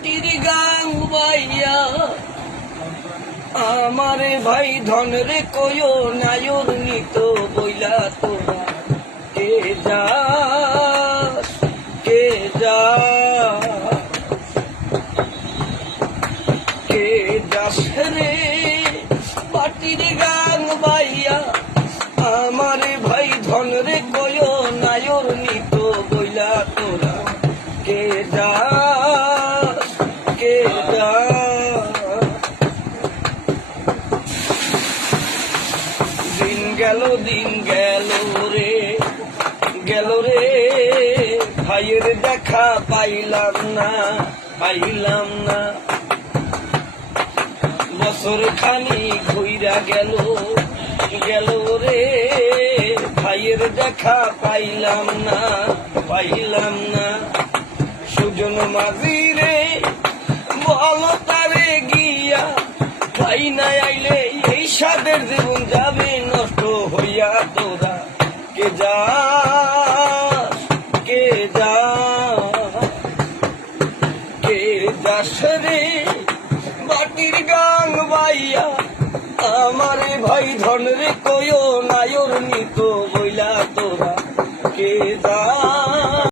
মাটির গাং বাইয়া আমারে ভাই ধন রে কয়ো নায়র নিত বইলা তোরা কে যাস কে যাস রে মাটির গাং বাইয়া আমারে ভাই ধন রে কয়ো নায়র নিত বইলা তোরা কে যাস কে যাস। দিন গেল রে ভাইয়ের দেখা পাইলাম না বছর খানি ঘুইরা গেল রে ভাইয়ের দেখা পাইলাম না সুজন মাঝি রে বল তারে গিয়া ভাই না আইলে এই সাদের জীবন যাবে নষ্ট হইয়া তোরা কে যাস রে মাটির গাং বাইয়া আমারে ভাই ধন রে কয়ো নায়র নিত বইলা তোরা কে যা।